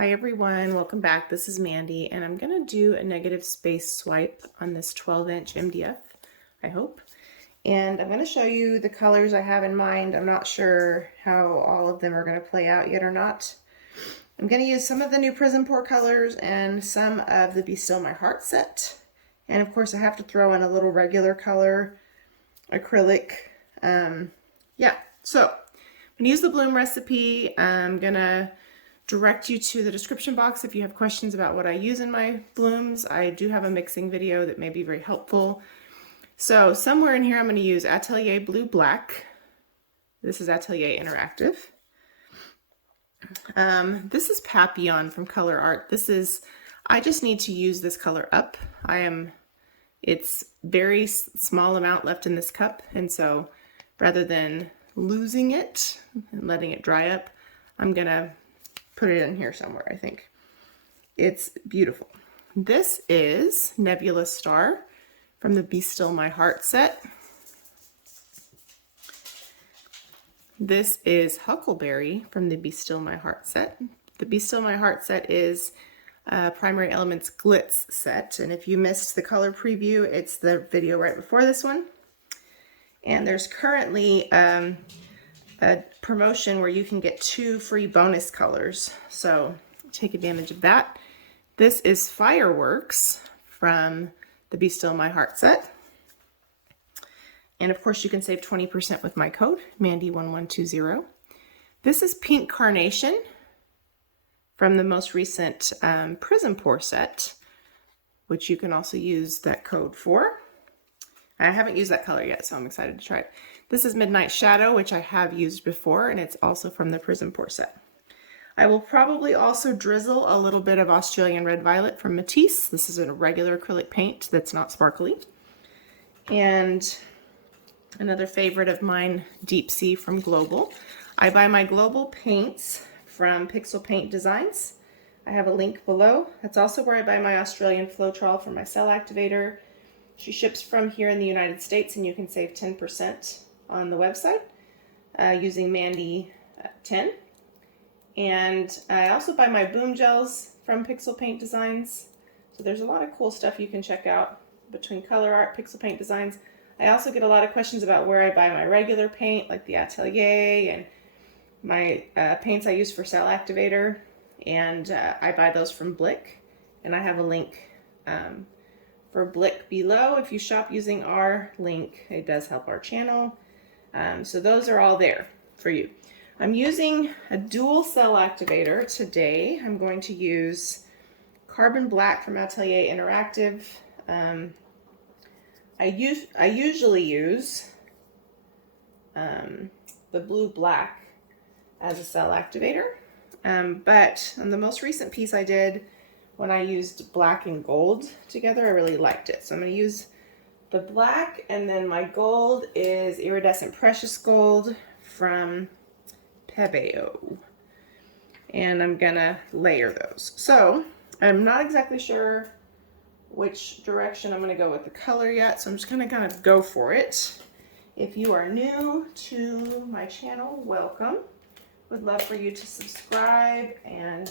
Hi everyone, welcome back. This is Mandy and I'm going to do a negative space swipe on this 12-inch MDF, I hope. And I'm going to show you the colors I have in mind. I'm not sure how all of them are going to play out yet or not. I'm going to use some of the new PrizmPour colors and some of the Be Still My Heart set. And of course I have to throw in a little regular color, acrylic. So I'm going to use the bloom recipe. I'm going to direct you to the description box if you have questions about what I use in my blooms. I do have a mixing video that may be very helpful. So somewhere in here I'm going to use Atelier Blue Black. This is Atelier Interactive. This is Papillion from Colourarte. I just need to use this color up. It's very small amount left in this cup, and so rather than losing it and letting it dry up, I'm gonna put it in here somewhere, I think. It's beautiful. This is Nebula Star from the Be Still My Heart set. This is Huckleberry from the Be Still My Heart set. The Be Still My Heart set is Primary Elements Glitz set, and if you missed the color preview, it's the video right before this one. And there's currently a promotion where you can get 2 free bonus colors, so take advantage of that. This is Fireworks from the Be Still My Heart set. And of course you can save 20% with my code, Mandy1120. This is Pink Carnation from the most recent PrizmPour set, which you can also use that code for. I haven't used that color yet, so I'm excited to try it. This is Midnight Shadow, which I have used before, and it's also from the PrizmPour set. I will probably also drizzle a little bit of Australian Red Violet from Matisse. This is a regular acrylic paint that's not sparkly. And another favorite of mine, Deep Sea from Global. I buy my Global paints from Pixel Paint Designs. I have a link below. That's also where I buy my Australian Floetrol for my cell activator. She ships from here in the United States, and you can save 10% on the website using Mandy10. And I also buy my boom gels from Pixel Paint Designs. So there's a lot of cool stuff you can check out between Colourarte, Pixel Paint Designs. I also get a lot of questions about where I buy my regular paint, like the Atelier, and my paints I use for cell activator. And I buy those from Blick, and I have a link for Blick below. If you shop using our link, it does help our channel. So those are all there for you. I'm using a dual cell activator today. I'm going to use Carbon Black from Atelier Interactive. I usually use the Blue Black as a cell activator, but on the most recent piece I did, when I used black and gold together, I really liked it. So I'm going to use the black, and then my gold is Iridescent Precious Gold from Pebeo. And I'm going to layer those. So I'm not exactly sure which direction I'm going to go with the color yet, so I'm just going to kind of go for it. If you are new to my channel, welcome. Would love for you to subscribe and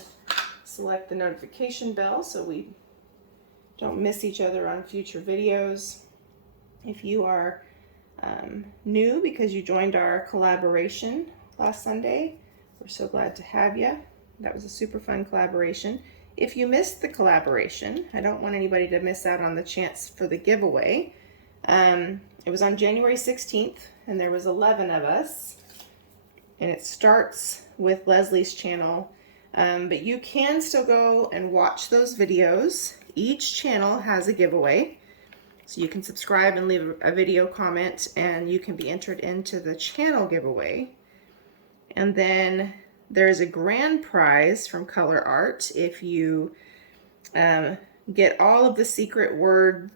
select the notification bell so we don't miss each other on future videos. If you are new because you joined our collaboration last Sunday, we're so glad to have you. That was a super fun collaboration. If you missed the collaboration, I don't want anybody to miss out on the chance for the giveaway. It was on January 16th, and there was 11 of us, and it starts with Leslie's channel. But you can still go and watch those videos. Each channel has a giveaway, so you can subscribe and leave a video comment, and you can be entered into the channel giveaway. And then there's a grand prize from Colourarte if you get all of the secret word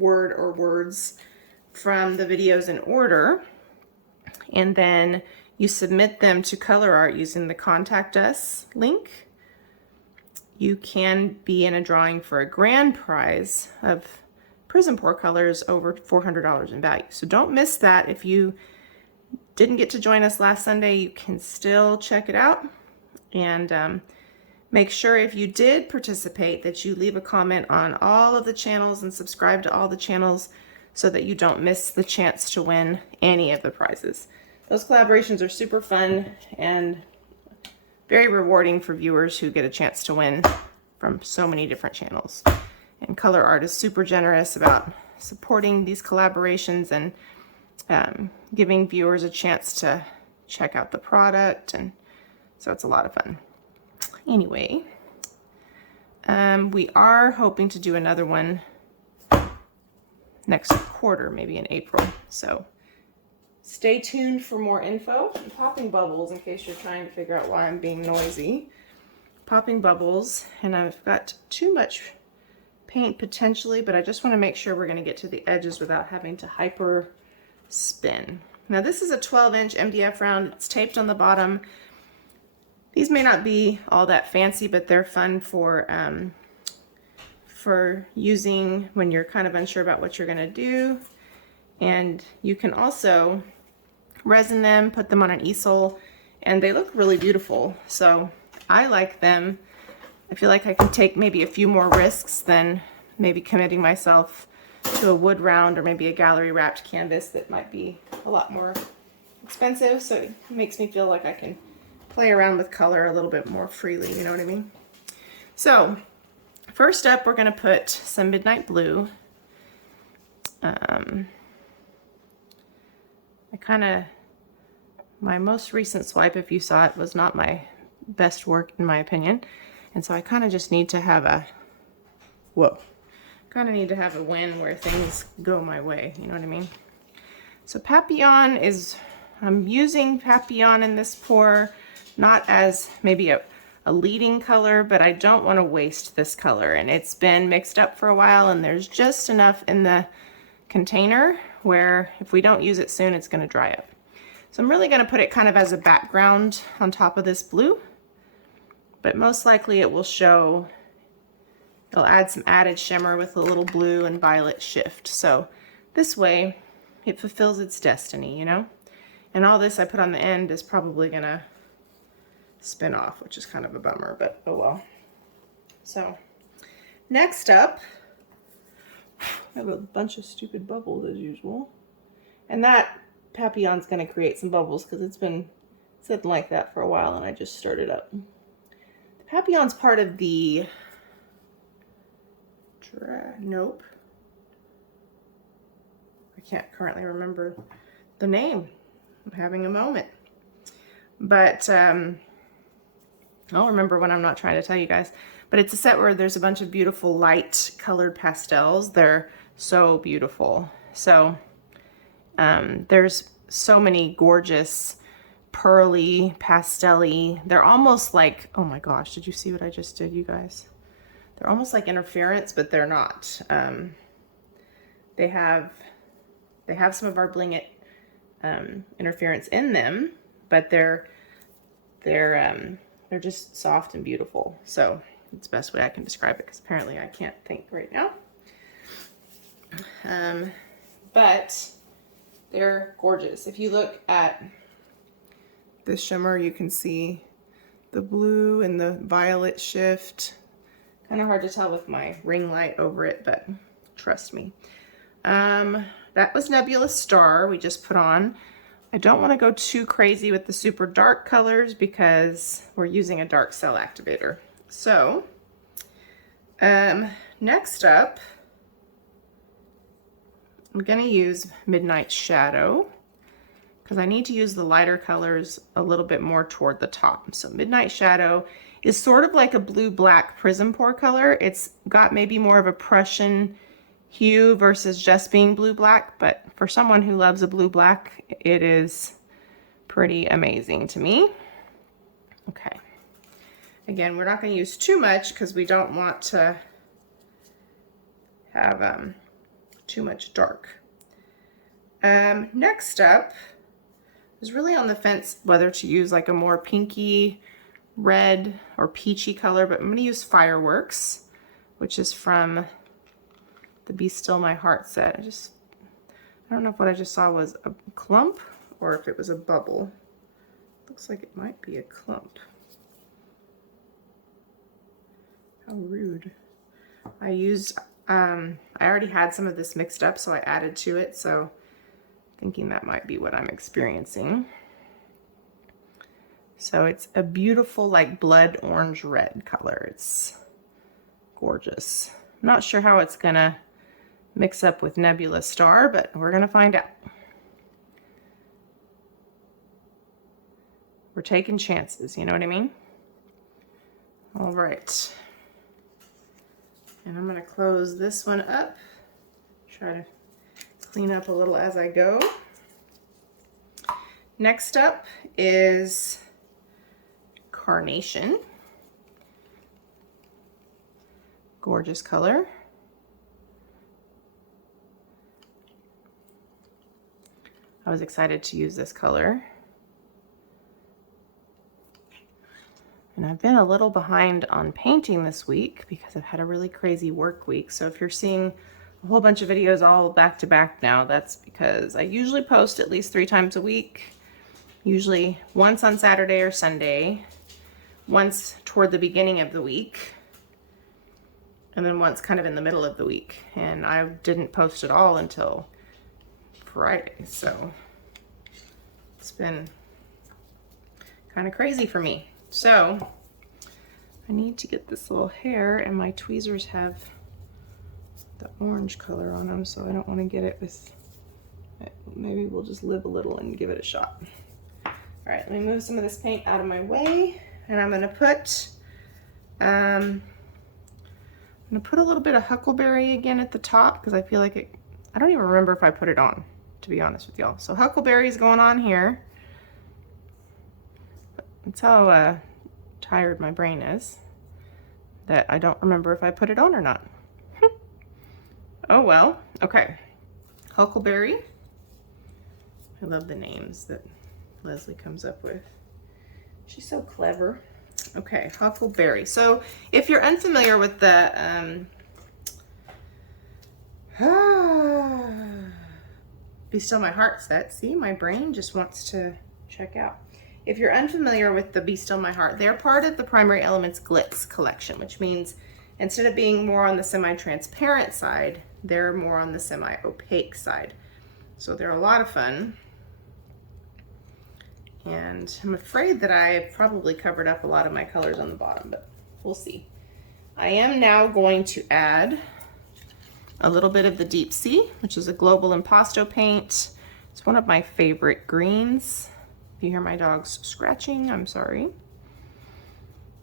or words from the videos in order, and then you submit them to Colourarte using the Contact Us link. You can be in a drawing for a grand prize of PrizmPour colors over $400 in value. So don't miss that. If you didn't get to join us last Sunday, you can still check it out. And Make sure if you did participate that you leave a comment on all of the channels and subscribe to all the channels so that you don't miss the chance to win any of the prizes. Those collaborations are super fun and very rewarding for viewers who get a chance to win from so many different channels. And Colourarte is super generous about supporting these collaborations and giving viewers a chance to check out the product, and so it's a lot of fun. Anyway, we are hoping to do another one next quarter, maybe in April. So stay tuned for more info. I'm popping bubbles in case you're trying to figure out why I'm being noisy. Popping bubbles, and I've got too much paint potentially, but I just want to make sure we're going to get to the edges without having to hyper spin. Now this is a 12-inch MDF round. It's taped on the bottom. These may not be all that fancy, but they're fun for using when you're kind of unsure about what you're going to do. And you can also resin them, put them on an easel, and they look really beautiful. So I like them. I feel like I can take maybe a few more risks than maybe committing myself to a wood round or maybe a gallery wrapped canvas that might be a lot more expensive. So it makes me feel like I can play around with color a little bit more freely, you know what I mean? So first up, we're going to put some Midnight Blue. My most recent swipe, if you saw it, was not my best work in my opinion. And so I kind of just need to have a, win where things go my way, you know what I mean? So Papillion is, I'm using Papillion in this pour, not as maybe a leading color, but I don't want to waste this color. And it's been mixed up for a while, and there's just enough in the container where if we don't use it soon, it's going to dry up. So I'm really going to put it kind of as a background on top of this blue, but most likely it will show, it'll add some added shimmer with a little blue and violet shift. So this way it fulfills its destiny, you know? And all this I put on the end is probably going to spin off, which is kind of a bummer, but oh well. So next up, I have a bunch of stupid bubbles as usual. And that Papillon's going to create some bubbles because it's been sitting like that for a while and I just stirred it up. The Papillon's part of the, nope. I can't currently remember the name. I'm having a moment. But I'll remember when I'm not trying to tell you guys. But it's a set where there's a bunch of beautiful light colored pastels. They're so beautiful. So there's so many gorgeous pearly, pastel-y. They're almost like, oh my gosh, did you see what I just did, you guys? They're almost like interference, but they're not. They have some of our Bling It interference in them, but they're just soft and beautiful. So it's the best way I can describe it because apparently I can't think right now. But they're gorgeous. If you look at the shimmer, you can see the blue and the violet shift. Kind of hard to tell with my ring light over it, but trust me. That was Nebula Star we just put on. I don't want to go too crazy with the super dark colors because we're using a dark cell activator. So next up, I'm going to use Midnight Shadow because I need to use the lighter colors a little bit more toward the top. So Midnight Shadow is sort of like a blue-black PrizmPour color. It's got maybe more of a Prussian hue versus just being blue-black, but for someone who loves a blue-black, it is pretty amazing to me. Okay. Again, we're not going to use too much because we don't want to have too much dark. Next up, I was really on the fence whether to use like a more pinky red or peachy color, but I'm going to use Fireworks, which is from the Be Still My Heart set. I don't know if what I just saw was a clump or if it was a bubble. Looks like it might be a clump. How rude. I used, I already had some of this mixed up, so I added to it, so thinking that might be what I'm experiencing. So it's a beautiful, like, blood orange red color. It's gorgeous. I'm not sure how it's gonna mix up with Nebula Star, but we're gonna find out. We're taking chances, you know what I mean? All right. And I'm gonna close this one up. Try to clean up a little as I go. Next up is Carnation. Gorgeous color. I was excited to use this color. And I've been a little behind on painting this week because I've had a really crazy work week. So if you're seeing a whole bunch of videos all back to back now, that's because I usually post at least 3 times a week. Usually once on Saturday or Sunday, once toward the beginning of the week, and then once kind of in the middle of the week. And I didn't post at all until Friday, so it's been kind of crazy for me. So I need to get this little hair, and my tweezers have the orange color on them, so I don't want to get it with, maybe we'll just live a little and give it a shot. All right, let me move some of this paint out of my way, and I'm gonna put a little bit of Huckleberry again at the top, because I feel like it, I don't even remember if I put it on, to be honest with y'all. So Huckleberry is going on here. That's how tired my brain is, that I don't remember if I put it on or not. Oh well, okay. Huckleberry. I love the names that Leslie comes up with. She's so clever. Okay, Huckleberry. So if you're unfamiliar with the Be Still My Heart set, see, my brain just wants to check out. If you're unfamiliar with the Be Still My Heart, they're part of the Primary Elements Glitz collection, which means instead of being more on the semi-transparent side, they're more on the semi-opaque side. So they're a lot of fun. And I'm afraid that I probably covered up a lot of my colors on the bottom, but we'll see. I am now going to add a little bit of the Deep Sea, which is a Global Impasto paint. It's one of my favorite greens. If you hear my dogs scratching, I'm sorry.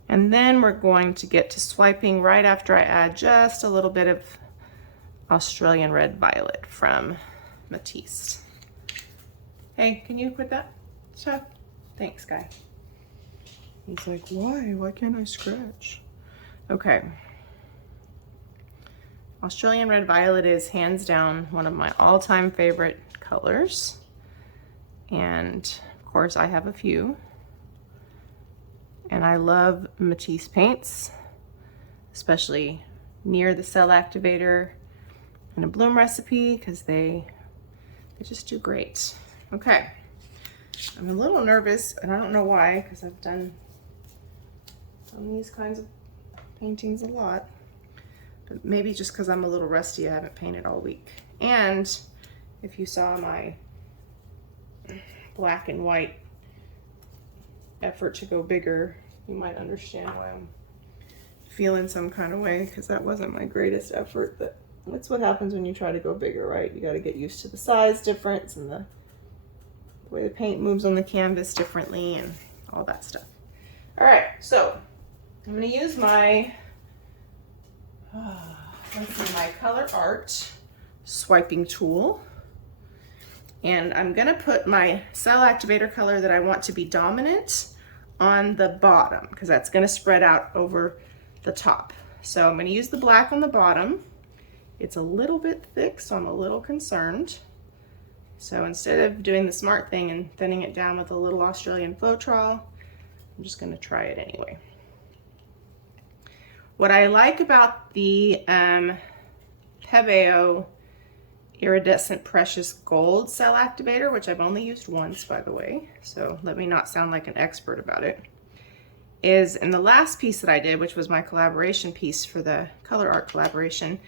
And then we're going to get to swiping right after I add just a little bit of Australian Red Violet from Matisse. Hey, can you quit that stuff? Thanks, guy. He's like, why? Why can't I scratch? Okay. Australian Red Violet is hands down one of my all-time favorite colors. And of course I have a few. And I love Matisse paints, especially near the cell activator and a bloom recipe, because they just do great. Okay, I'm a little nervous, and I don't know why, because I've done these kinds of paintings a lot, but maybe just because I'm a little rusty, I haven't painted all week. And if you saw my black and white effort to go bigger, you might understand why I'm feeling some kind of way, because that wasn't my greatest effort. But that's what happens when you try to go bigger, right? You got to get used to the size difference and the way the paint moves on the canvas differently and all that stuff. All right, so I'm going to use my my Colourarte swiping tool, and I'm going to put my cell activator color that I want to be dominant on the bottom, because that's going to spread out over the top. So I'm going to use the black on the bottom. It's a little bit thick, so I'm a little concerned. So instead of doing the smart thing and thinning it down with a little Australian Floetrol, I'm just going to try it anyway. What I like about the Pebeo Iridescent Precious Gold cell activator, which I've only used once, by the way, so let me not sound like an expert about it, is in the last piece that I did, which was my collaboration piece for the Colourarte collaboration,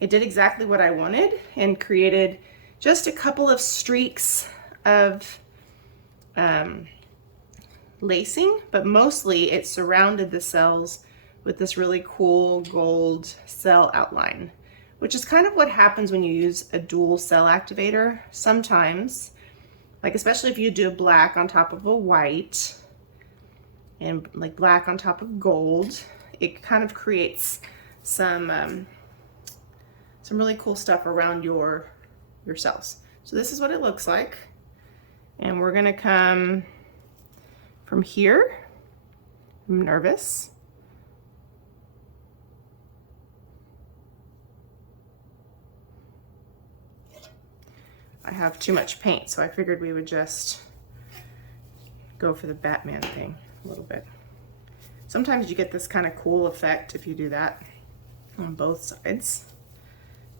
it did exactly what I wanted and created just a couple of streaks of lacing, but mostly it surrounded the cells with this really cool gold cell outline, which is kind of what happens when you use a dual cell activator. Sometimes, like especially if you do black on top of a white and like black on top of gold, it kind of creates some really cool stuff around your cells. So this is what it looks like. And we're gonna come from here. I'm nervous. I have too much paint, so I figured we would just go for the Batman thing a little bit. Sometimes you get this kind of cool effect if you do that on both sides.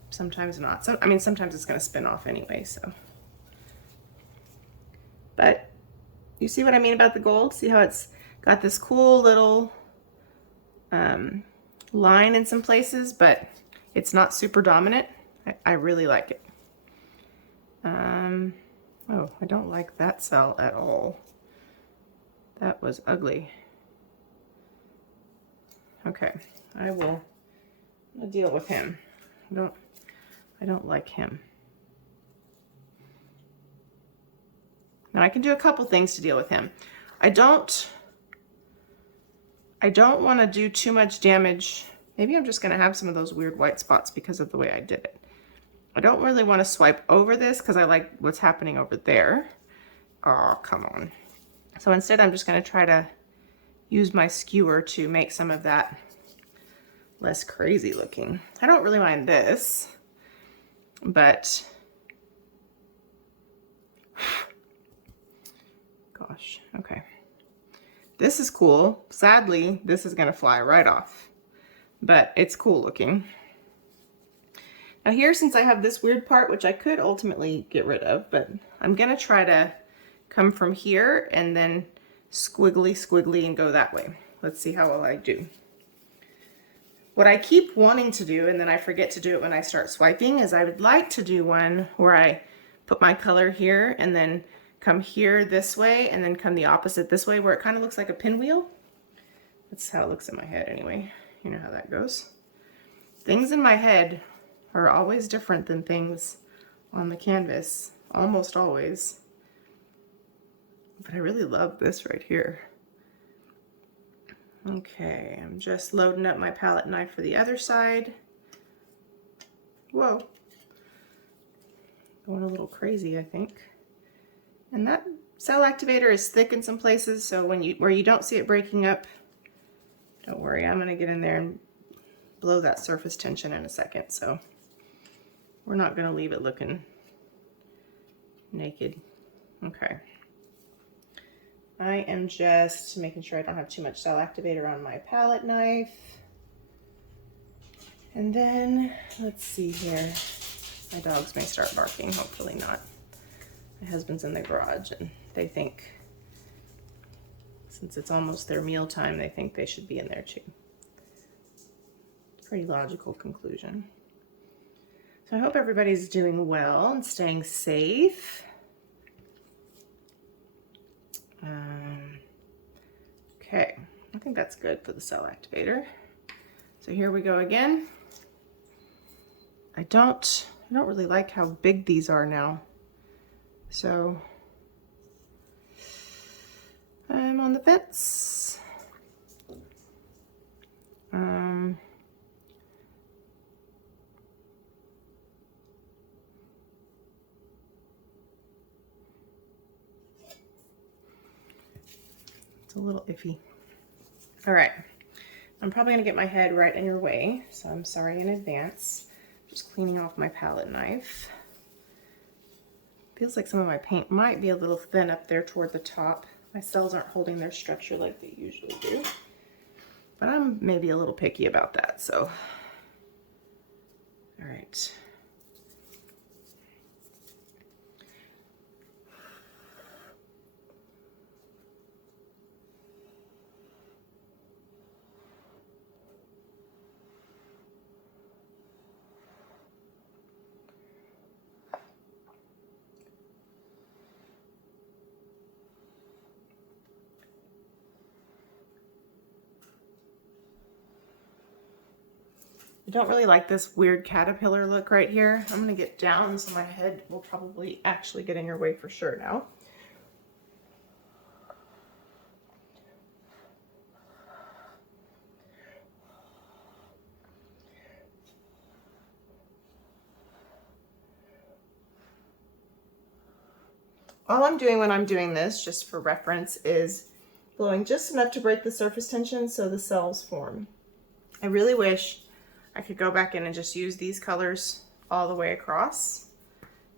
Sometimes not. So, I mean, sometimes it's going to spin off anyway, so. But you see what I mean about the gold? See how it's got this cool little line in some places, but it's not super dominant. I really like it. Oh, I don't like that cell at all. That was ugly. Okay, I'll deal with him. I don't like him. Now I can do a couple things to deal with him. I don't want to do too much damage. Maybe I'm just going to have some of those weird white spots because of the way I did it. I don't really want to swipe over this because I like what's happening over there. Oh, come on. So instead I'm just going to try to use my skewer to make some of that less crazy looking. I don't really mind this, but gosh, okay. This is cool. Sadly, this is going to fly right off, but it's cool looking. Now here, since I have this weird part, which I could ultimately get rid of, but I'm going to try to come from here and then squiggly and go that way. Let's see how well I do. What I keep wanting to do, and then I forget to do it when I start swiping, is I would like to do one where I put my color here and then come here this way and then come the opposite this way, where it kind of looks like a pinwheel. That's how it looks in my head anyway. You know how that goes. Things in my head are always different than things on the canvas, almost always. But I really love this right here. Okay, I'm just loading up my palette knife for the other side. Whoa. Going a little crazy, I think. And that cell activator is thick in some places, so where you don't see it breaking up, don't worry, I'm gonna get in there and blow that surface tension in a second, so we're not gonna leave it looking naked. Okay. I am just making sure I don't have too much cell activator on my palette knife. And then, let's see here. My dogs may start barking, hopefully not. My husband's in the garage and they think, since it's almost their meal time, they think they should be in there too. Pretty logical conclusion. So I hope everybody's doing well and staying safe. Okay, I think that's good for the cell activator. So here we go again. I don't really like how big these are now. So I'm on the fence. It's a little iffy. All right, I'm probably gonna get my head right in your way, so I'm sorry in advance. Just cleaning off my palette knife. Feels like some of my paint might be a little thin up there toward the top. My cells aren't holding their structure like they usually do. But I'm maybe a little picky about that, so. All right. I don't really like this weird caterpillar look right here. I'm gonna get down so my head will probably actually get in your way for sure now. All I'm doing when I'm doing this, just for reference, is blowing just enough to break the surface tension so the cells form. I really wish I could go back in and just use these colors all the way across,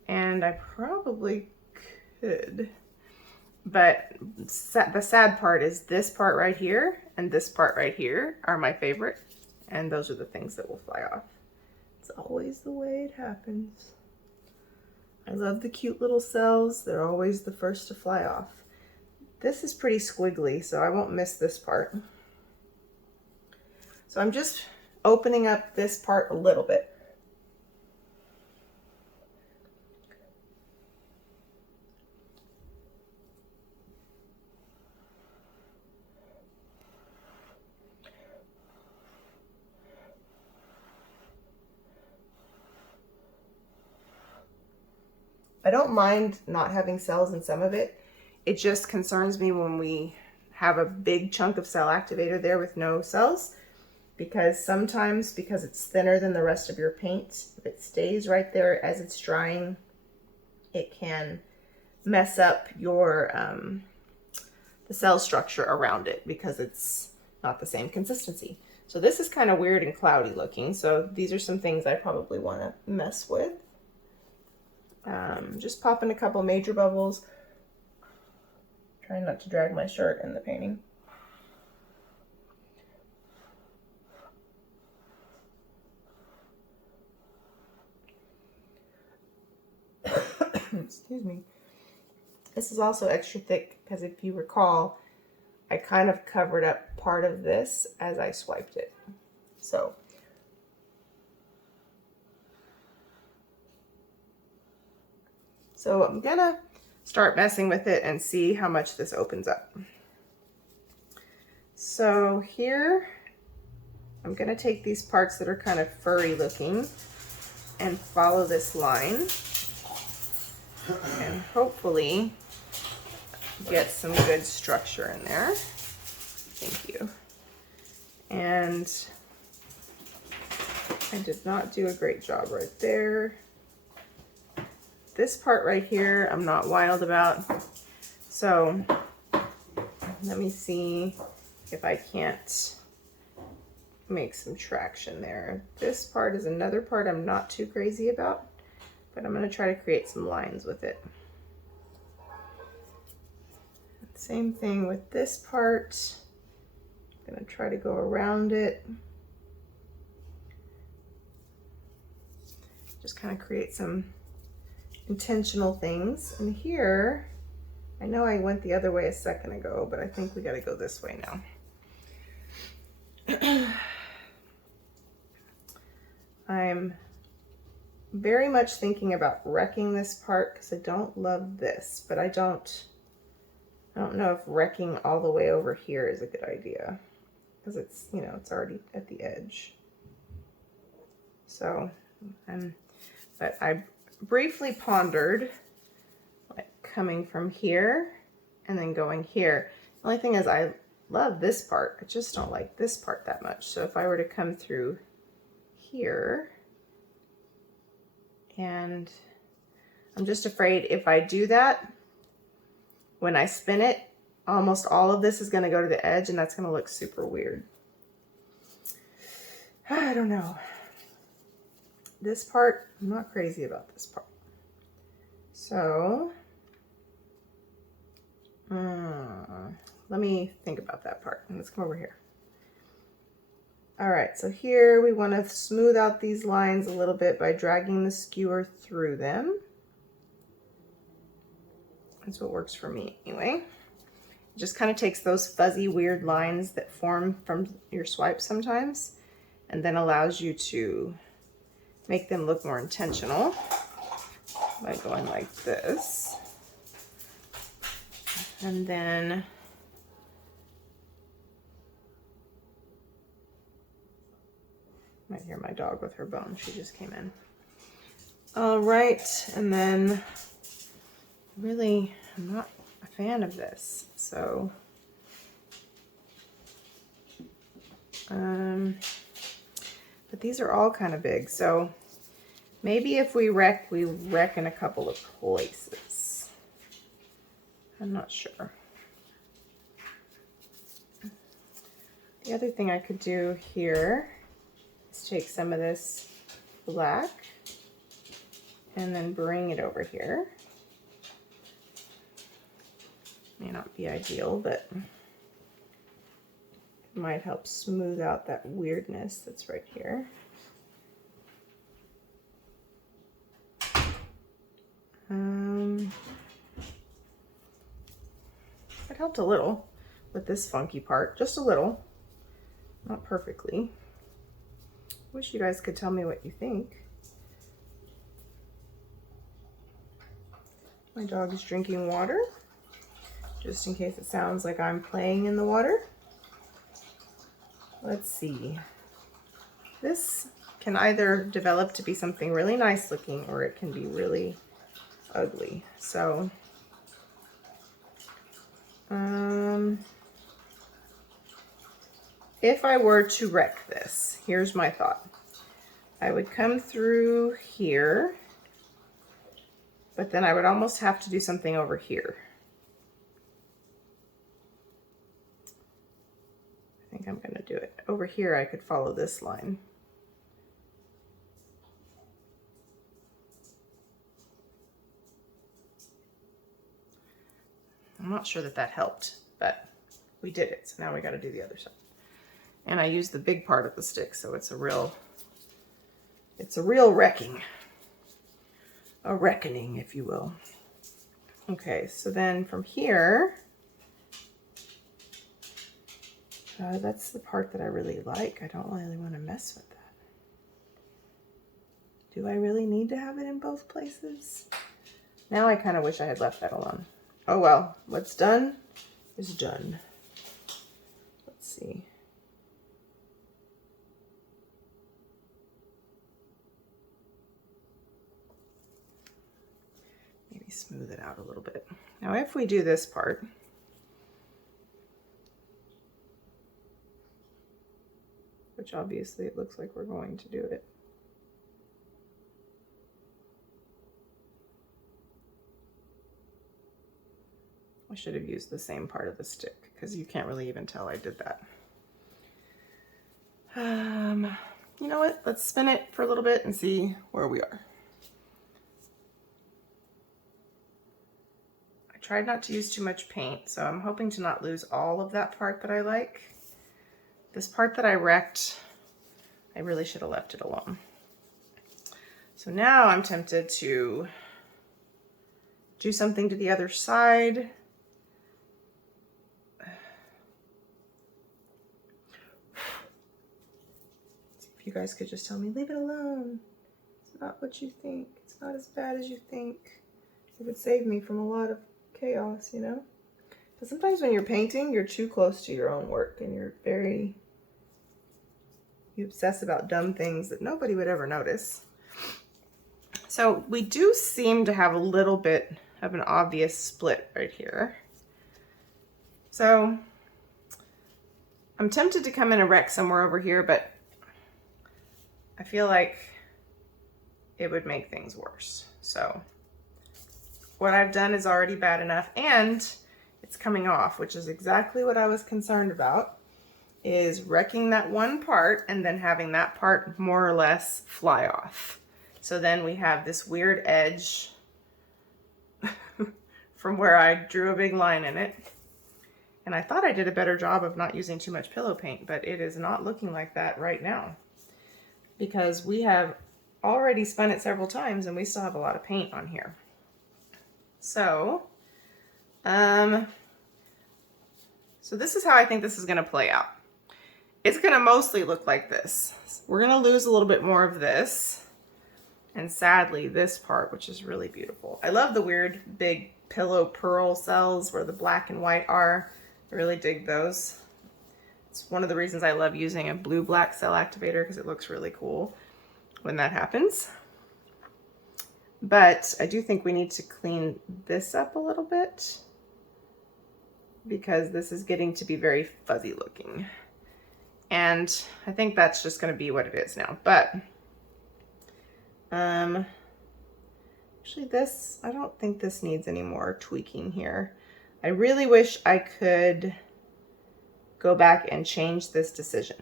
and I probably could. But the sad part is this part right here and this part right here are my favorite, and those are the things that will fly off. It's always the way it happens. I love the cute little cells. They're always the first to fly off. This is pretty squiggly, so I won't miss this part. So I'm just opening up this part a little bit. I don't mind not having cells in some of it. It just concerns me when we have a big chunk of cell activator there with no cells, because sometimes, because it's thinner than the rest of your paint, if it stays right there as it's drying, it can mess up your the cell structure around it because it's not the same consistency. So this is kind of weird and cloudy looking. So these are some things I probably want to mess with. Just popping a couple major bubbles. Trying not to drag my shirt in the painting. Excuse me. This is also extra thick because if you recall, I kind of covered up part of this as I swiped it. So I'm gonna start messing with it and see how much this opens up. So here, I'm gonna take these parts that are kind of furry looking and follow this line and hopefully get some good structure in there. Thank you. And I did not do a great job right there. This part right here, I'm not wild about. So let me see if I can't make some traction there. This part is another part I'm not too crazy about, but I'm gonna try to create some lines with it. Same thing with this part. I'm gonna try to go around it. Just kind of create some intentional things. And here, I know I went the other way a second ago, but I think we gotta go this way now. I'm very much thinking about wrecking this part because I don't love this, but I don't know if wrecking all the way over here is a good idea because it's, you know, it's already at the edge. So, but I briefly pondered like coming from here and then going here. The only thing is I love this part. I just don't like this part that much. So if I were to come through here, and I'm just afraid if I do that, when I spin it, almost all of this is going to go to the edge and that's going to look super weird. I don't know. This part, I'm not crazy about this part. So, let me think about that part. Let's come over here. All right, so here we want to smooth out these lines a little bit by dragging the skewer through them. That's what works for me anyway. It just kind of takes those fuzzy, weird lines that form from your swipe sometimes and then allows you to make them look more intentional by going like this. And then might hear my dog with her bone. She just came in. All right, and then really, I'm not a fan of this, so but these are all kind of big, so maybe if we wreck in a couple of places. I'm not sure. The other thing I could do here is take some of this black and then bring it over here. May not be ideal, but it might help smooth out that weirdness that's right here. It helped a little with this funky part, just a little, not perfectly. Wish you guys could tell me what you think. My dog is drinking water, just in case it sounds like I'm playing in the water. Let's see. This can either develop to be something really nice looking, or it can be really ugly. So, if I were to wreck this, here's my thought. I would come through here, but then I would almost have to do something over here. I think I'm going to do it. Over here I could follow this line. I'm not sure that that helped, but we did it. So now we got to do the other side. And I used the big part of the stick, so it's a real wrecking. A reckoning, if you will. Okay, so then from here, that's the part that I really like. I don't really want to mess with that. Do I really need to have it in both places? Now I kind of wish I had left that alone. Oh well, what's done is done. Let's see. Maybe smooth it out a little bit. Now if we do this part, which obviously it looks like we're going to do it. I should have used the same part of the stick because you can't really even tell I did that. You know what? Let's spin it for a little bit and see where we are. I tried not to use too much paint, so I'm hoping to not lose all of that part that I like. This part that I wrecked, I really should have left it alone. So now I'm tempted to do something to the other side. If you guys could just tell me, leave it alone. It's not what you think. It's not as bad as you think. It would save me from a lot of chaos, you know? But sometimes when you're painting, you're too close to your own work and you obsess about dumb things that nobody would ever notice. So we do seem to have a little bit of an obvious split right here. So I'm tempted to come in and wreck somewhere over here, but I feel like it would make things worse. So what I've done is already bad enough, and it's coming off, which is exactly what I was concerned about, is wrecking that one part and then having that part more or less fly off. So then we have this weird edge from where I drew a big line in it. And I thought I did a better job of not using too much pillow paint, but it is not looking like that right now, because we have already spun it several times and we still have a lot of paint on here. So, so this is how I think this is going to play out. It's going to mostly look like this. We're going to lose a little bit more of this. And sadly, this part, which is really beautiful. I love the weird big pillow pearl cells where the black and white are. I really dig those. It's one of the reasons I love using a blue-black cell activator, because it looks really cool when that happens. But I do think we need to clean this up a little bit, because this is getting to be very fuzzy looking. And I think that's just going to be what it is now. But actually this, I don't think this needs any more tweaking here. I really wish I could go back and change this decision,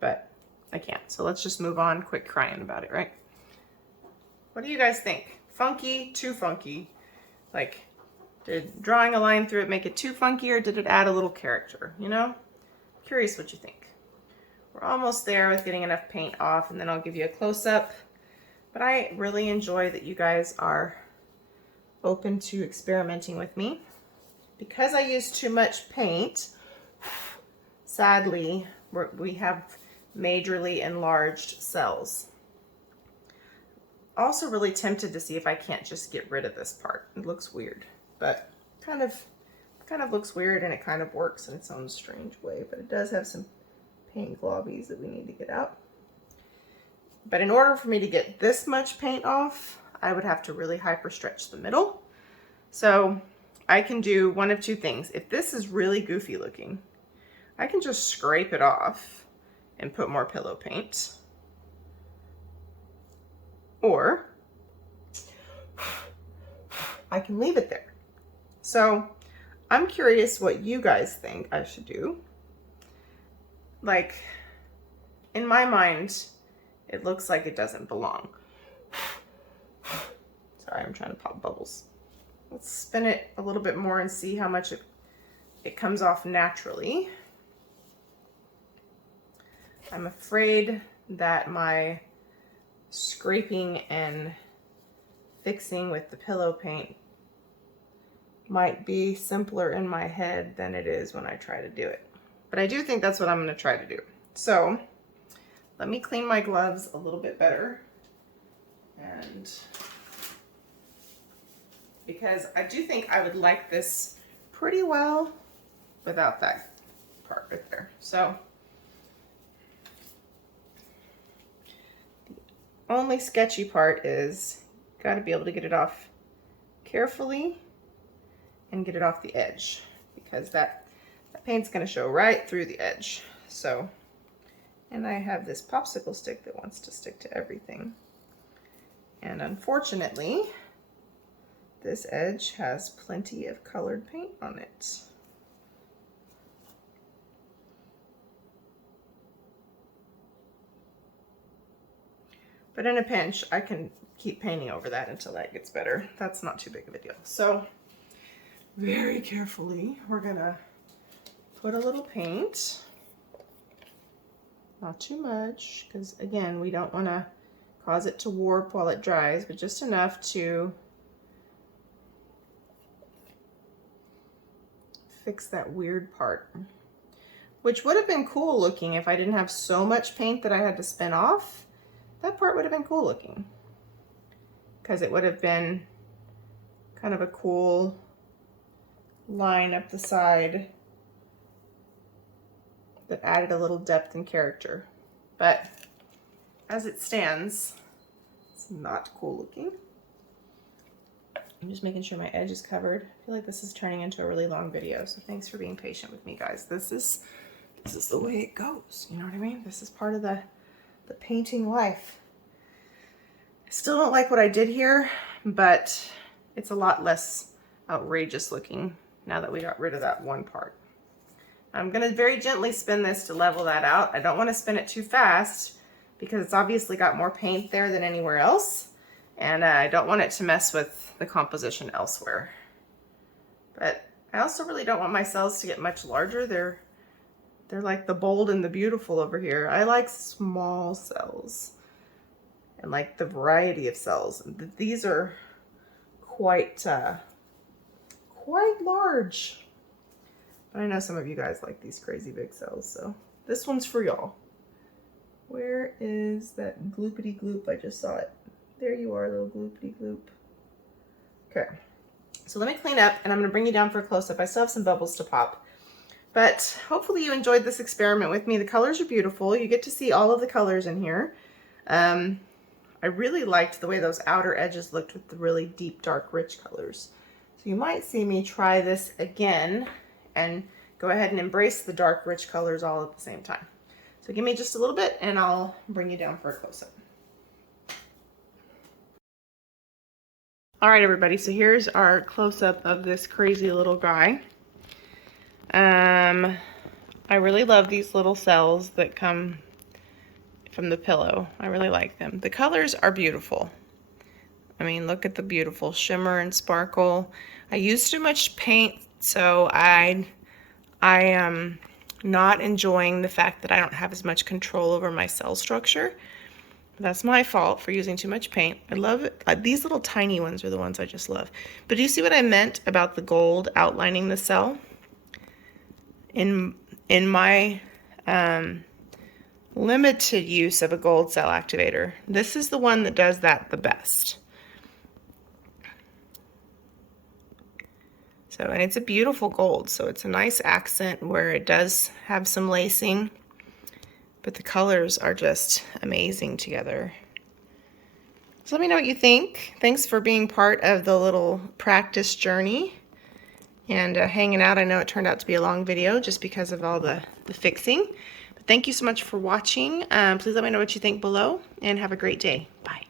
but I can't. So let's just move on. Quit crying about it, right? What do you guys think? Funky, too funky? Like, did drawing a line through it make it too funky, or did it add a little character, you know? Curious what you think. We're almost there with getting enough paint off, and then I'll give you a close-up. But I really enjoy that you guys are open to experimenting with me. Because I use too much paint, sadly, we have majorly enlarged cells. Also really tempted to see if I can't just get rid of this part. It looks weird, but kind of looks weird, and it kind of works in its own strange way, but it does have some paint globbies that we need to get out. But in order for me to get this much paint off, I would have to really hyper stretch the middle. So I can do one of two things. If this is really goofy looking, I can just scrape it off and put more pillow paint. Or I can leave it there. So I'm curious what you guys think I should do. Like, in my mind, it looks like it doesn't belong. Sorry, I'm trying to pop bubbles. Let's spin it a little bit more and see how much it comes off naturally. I'm afraid that my scraping and fixing with the pillow paint might be simpler in my head than it is when I try to do it. But I do think that's what I'm going to try to do. So let me clean my gloves a little bit better. And because I do think I would like this pretty well without that part right there. So the only sketchy part is got to be able to get it off carefully and get it off the edge, because that paint's going to show right through the edge. So, and I have this popsicle stick that wants to stick to everything. And unfortunately, this edge has plenty of colored paint on it. But in a pinch, I can keep painting over that until that gets better. That's not too big of a deal. So very carefully, we're gonna put a little paint, not too much, because again, we don't want to cause it to warp while it dries, but just enough to fix that weird part, which would have been cool looking if I didn't have so much paint that I had to spin off. That part would have been cool looking, because it would have been kind of a cool line up the side that added a little depth and character. But as it stands, it's not cool looking. I'm just making sure my edge is covered. I feel like this is turning into a really long video, so thanks for being patient with me, guys. This is the way it goes, you know what I mean? This is part of the painting life. I still don't like what I did here, but it's a lot less outrageous looking now that we got rid of that one part. I'm going to very gently spin this to level that out. I don't want to spin it too fast because it's obviously got more paint there than anywhere else, and I don't want it to mess with the composition elsewhere. But I also really don't want my cells to get much larger. They're like the bold and the beautiful over here. I like small cells and like the variety of cells. These are quite large. But I know some of you guys like these crazy big cells, so this one's for y'all. Where is that gloopity gloop? I just saw it. There you are, little gloopity gloop. Okay, so let me clean up, and I'm going to bring you down for a close-up. I still have some bubbles to pop. But hopefully you enjoyed this experiment with me. The colors are beautiful. You get to see all of the colors in here. I really liked the way those outer edges looked with the really deep, dark, rich colors. So you might see me try this again and go ahead and embrace the dark, rich colors all at the same time. So give me just a little bit and I'll bring you down for a close-up. All right, everybody, so here's our close-up of this crazy little guy. I really love these little cells that come from the pillow. I really like them. The colors are beautiful. I mean, look at the beautiful shimmer and sparkle. I used too much paint, so I am not enjoying the fact that I don't have as much control over my cell structure. That's my fault for using too much paint. I love it. These little tiny ones are the ones I just love. But do you see what I meant about the gold outlining the cell? In my limited use of a gold cell activator, this is the one that does that the best. So, and it's a beautiful gold, so it's a nice accent where it does have some lacing, but the colors are just amazing together. So let me know what you think. Thanks for being part of the little practice journey and hanging out. I know it turned out to be a long video just because of all the fixing. But thank you so much for watching. Please let me know what you think below and have a great day. Bye.